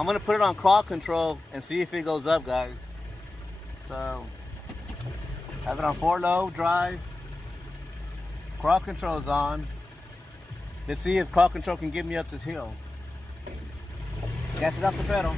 I'm gonna put it on crawl control and see if it goes up, guys. So have it on 4 low drive. Crawl control is on. Let's see if crawl control can get me up this hill. Gas it off the pedal.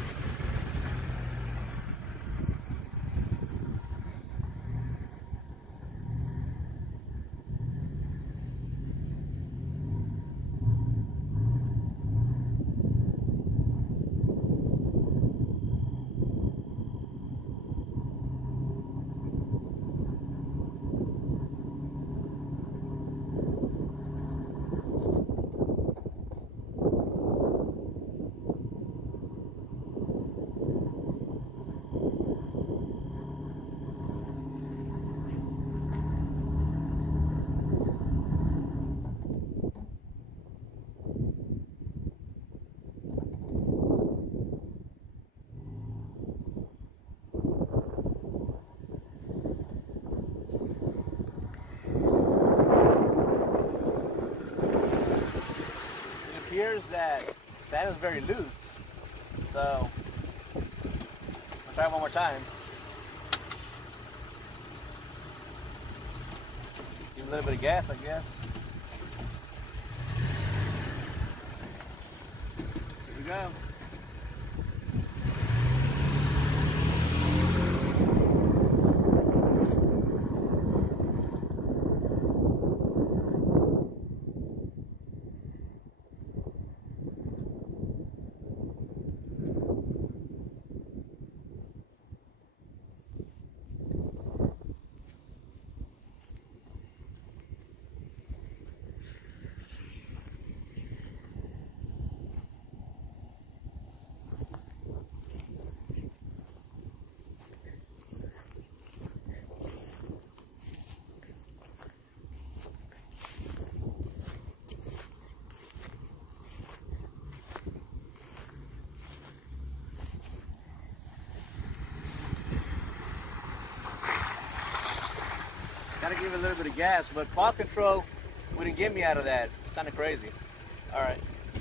It appears that sand is very loose, so I'll try it one more time. Give it a little bit of gas, I guess. Here we go. Gotta give it a little bit of gas, but crawl control wouldn't get me out of that. It's kind of crazy. All right.